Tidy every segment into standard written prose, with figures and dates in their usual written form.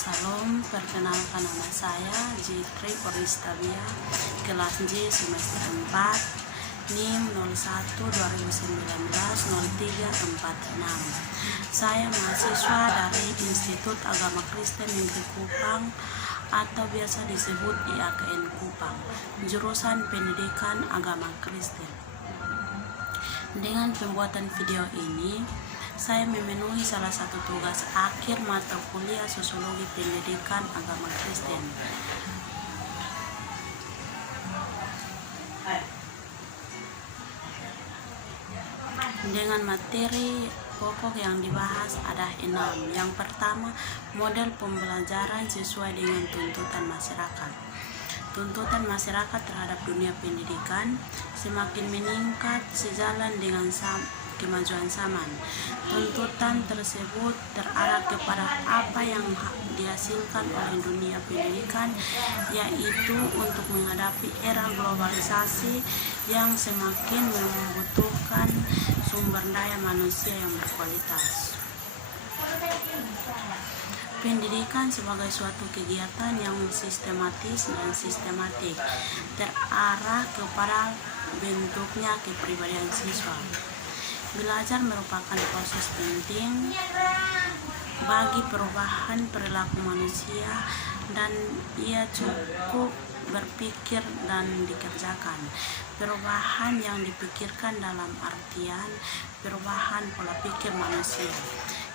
Salam, perkenalkan nama saya Jitri Poristabia, kelas J semester 4, NIM 01-2019-0346. Saya mahasiswa dari Institut Agama Kristen Negeri Kupang atau biasa disebut IAKN Kupang, jurusan Pendidikan Agama Kristen. Dengan pembuatan video ini, saya memenuhi salah satu tugas akhir mata kuliah Sosiologi Pendidikan Agama Kristen. Dengan materi pokok yang dibahas ada 6. Yang pertama, model pembelajaran sesuai dengan tuntutan masyarakat. Tuntutan masyarakat terhadap dunia pendidikan semakin meningkat sejalan dengan kemajuan zaman. Tuntutan tersebut terarah kepada apa yang dihasilkan oleh dunia pendidikan, yaitu untuk menghadapi era globalisasi yang semakin membutuhkan sumber daya manusia yang berkualitas. Pendidikan sebagai suatu kegiatan yang sistematis dan sistematik, terarah kepada bentuknya kepribadian siswa. Belajar merupakan proses penting bagi perubahan perilaku manusia, dan ia cukup berpikir dan dikerjakan. Perubahan yang dipikirkan dalam artian perubahan pola pikir manusia,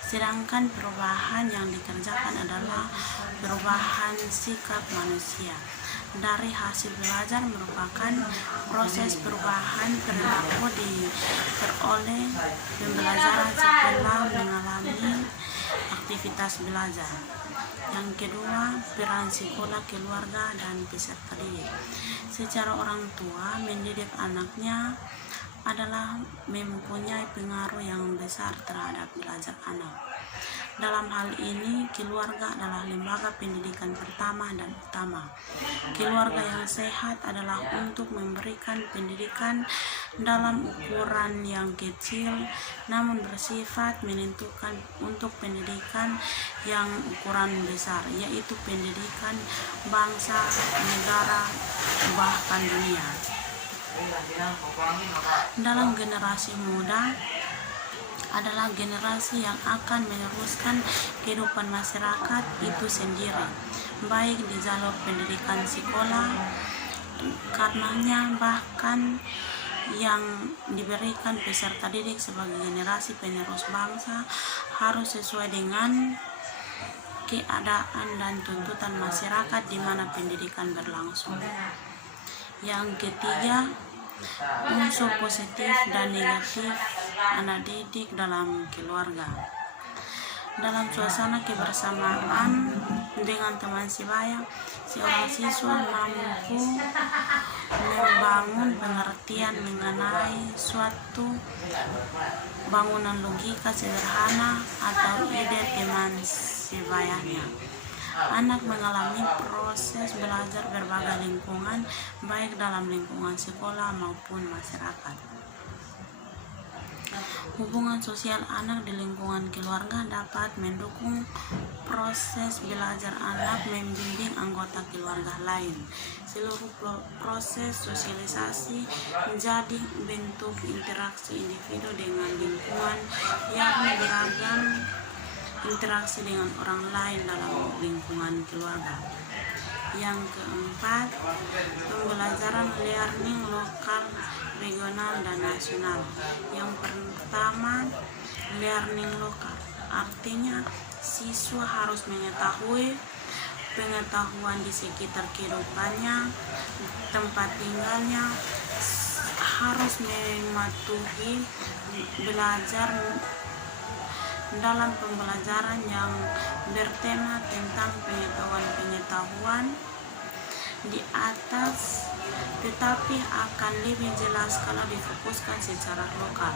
sedangkan perubahan yang dikerjakan adalah perubahan sikap manusia. Dari hasil belajar merupakan proses perubahan perilaku diperoleh pembelajaran setelah mengalami aktivitas belajar. Yang kedua, peran sekolah, keluarga, dan peserta didik. Secara orang tua mendidik anaknya adalah mempunyai pengaruh yang besar terhadap belajar anak. Dalam hal ini, keluarga adalah lembaga pendidikan pertama dan utama. Keluarga yang sehat adalah untuk memberikan pendidikan dalam ukuran yang kecil, namun bersifat menentukan untuk pendidikan yang ukuran besar, yaitu pendidikan bangsa, negara, bahkan dunia. Dalam generasi muda adalah generasi yang akan meneruskan kehidupan masyarakat itu sendiri, baik di jalur pendidikan sekolah. Karenanya bahkan yang diberikan peserta didik sebagai generasi penerus bangsa harus sesuai dengan keadaan dan tuntutan masyarakat di mana pendidikan berlangsung. Yang ketiga, unsur positif dan negatif anak didik dalam keluarga. Dalam suasana kebersamaan dengan teman sebaya, seorang siswa mampu membangun pengertian mengenai suatu bangunan logika sederhana atau ide teman sebayanya. Anak mengalami proses belajar berbagai lingkungan, baik dalam lingkungan sekolah maupun masyarakat. Hubungan sosial anak di lingkungan keluarga dapat mendukung proses belajar anak, membimbing anggota keluarga lain. Seluruh proses sosialisasi menjadi bentuk interaksi individu dengan lingkungan yang beragam, interaksi dengan orang lain dalam lingkungan keluarga. Yang keempat, pembelajaran learning lokal, regional, dan nasional. Yang pertama, learning lokal, artinya siswa harus mengetahui pengetahuan di sekitar kehidupannya, tempat tinggalnya, harus mematuhi belajar dalam pembelajaran yang bertema tentang pengetahuan di atas, tetapi akan lebih jelas kalau difokuskan secara lokal.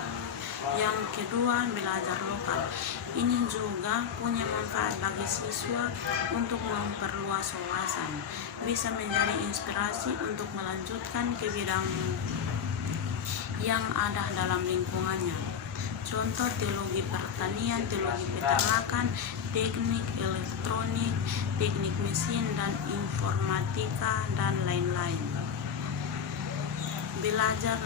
Yang kedua, belajar lokal. Ini juga punya manfaat bagi siswa untuk memperluas wawasan, bisa menjadi inspirasi untuk melanjutkan ke bidang yang ada dalam lingkungannya. Contoh teologi pertanian, teologi peternakan, teknik elektronik, teknik mesin dan informatika dan lain-lain. Belajar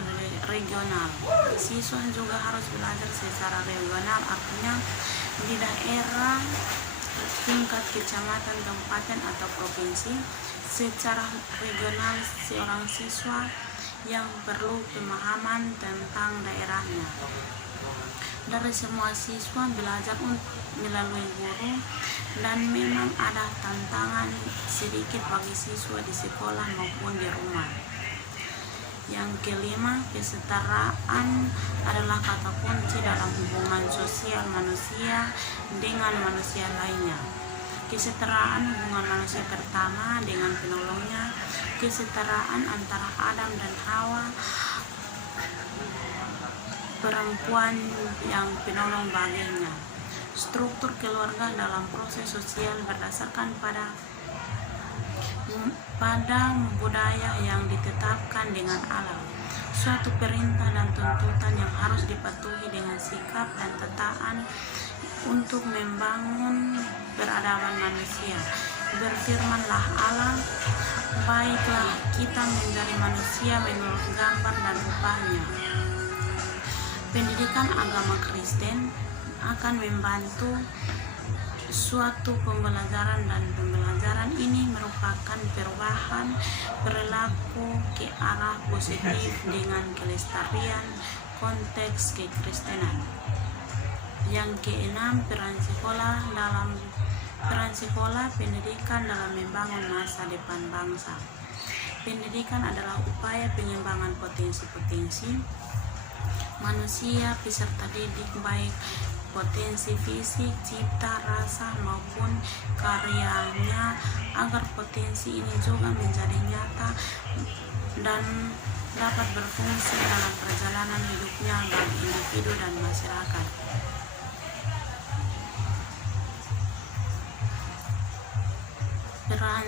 regional. Siswa juga harus belajar secara regional, artinya di daerah tingkat kecamatan, kabupaten atau provinsi. Secara regional, seorang siswa yang perlu pemahaman tentang daerahnya. Dari semua siswa belajar melalui guru, dan memang ada tantangan sedikit bagi siswa di sekolah maupun di rumah. Yang kelima, kesetaraan adalah kata kunci dalam hubungan sosial manusia dengan manusia lainnya. Kesetaraan hubungan manusia pertama dengan penolongnya, kesetaraan antara Adam dan Hawa, perempuan yang penolong baginya. Struktur keluarga dalam proses sosial berdasarkan pada budaya yang ditetapkan dengan alam. Suatu perintah dan tuntutan yang harus dipatuhi dengan sikap dan tataan untuk membangun peradaban manusia. Berfirmanlah Allah, baiklah kita menjadi manusia menurut gambar dan rupanya. Pendidikan agama Kristen akan membantu suatu pembelajaran, dan pembelajaran ini merupakan perubahan perilaku ke arah positif dengan kelestarian konteks kekristenan. Yang keenam, peran sekolah pendidikan dalam membangun masa depan bangsa. Pendidikan adalah upaya pengembangan potensi-potensi manusia peserta didik, baik potensi fisik, cipta, rasa maupun karyanya, agar potensi ini juga menjadi nyata dan dapat berfungsi dalam perjalanan hidupnya bagi individu dan masyarakat. Peran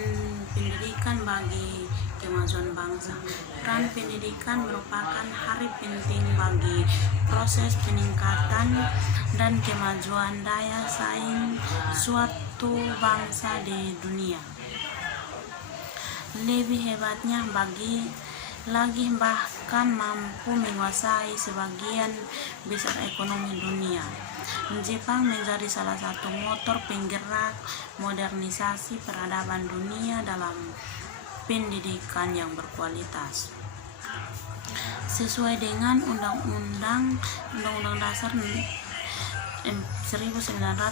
pendidikan bagi kemajuan bangsa. Peran pendidikan merupakan hari penting bagi proses peningkatan dan kemajuan daya saing suatu bangsa di dunia. Lebih hebatnya lagi bahkan mampu menguasai sebagian besar ekonomi dunia. Jepang menjadi salah satu motor penggerak modernisasi peradaban dunia dalam pendidikan yang berkualitas. Sesuai dengan Undang-Undang Dasar 1945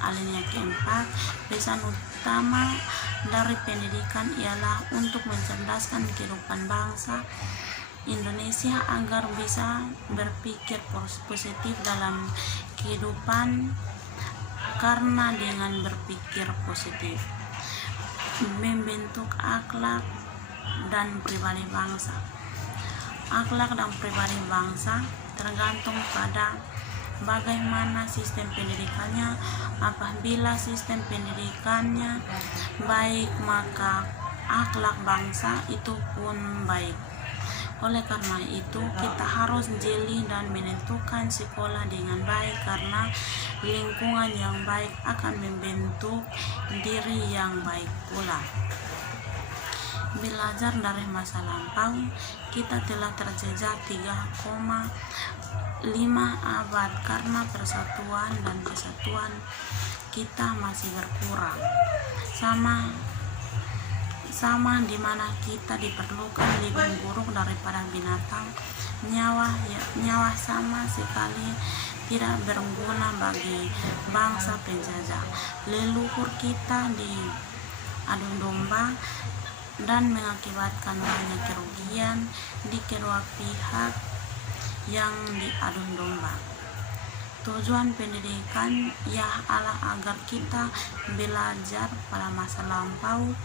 alinea keempat, pesan utama dari pendidikan ialah untuk mencerdaskan kehidupan bangsa Indonesia agar bisa berpikir positif dalam kehidupan, karena dengan berpikir positif membentuk akhlak dan pribadi bangsa. Akhlak dan pribadi bangsa tergantung pada bagaimana sistem pendidikannya. Apabila sistem pendidikannya baik, maka akhlak bangsa itu pun baik. Oleh karena itu, kita harus jeli dan menentukan sekolah dengan baik, karena lingkungan yang baik akan membentuk diri yang baik pula. Belajar dari masa lampau, kita telah terjejak 3,5 abad karena persatuan dan kesatuan kita masih berkurang. Sama di mana kita diperlukan lebih buruk daripada binatang. Nyawa sama sekali tidak berguna bagi bangsa penjajah. Leluhur kita diadu domba dan mengakibatkan banyak kerugian di kedua pihak yang diadu domba. Tujuan pendidikan ialah agar kita belajar pada masa lampau,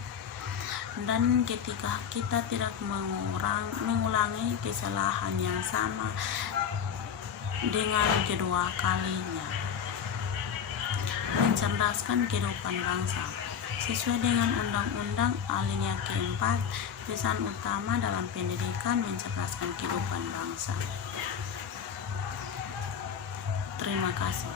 dan ketika kita tidak mengulangi kesalahan yang sama dengan kedua kalinya. Mencerdaskan kehidupan bangsa. Sesuai dengan Undang-Undang alinea keempat, pesan utama dalam pendidikan mencerdaskan kehidupan bangsa. Terima kasih.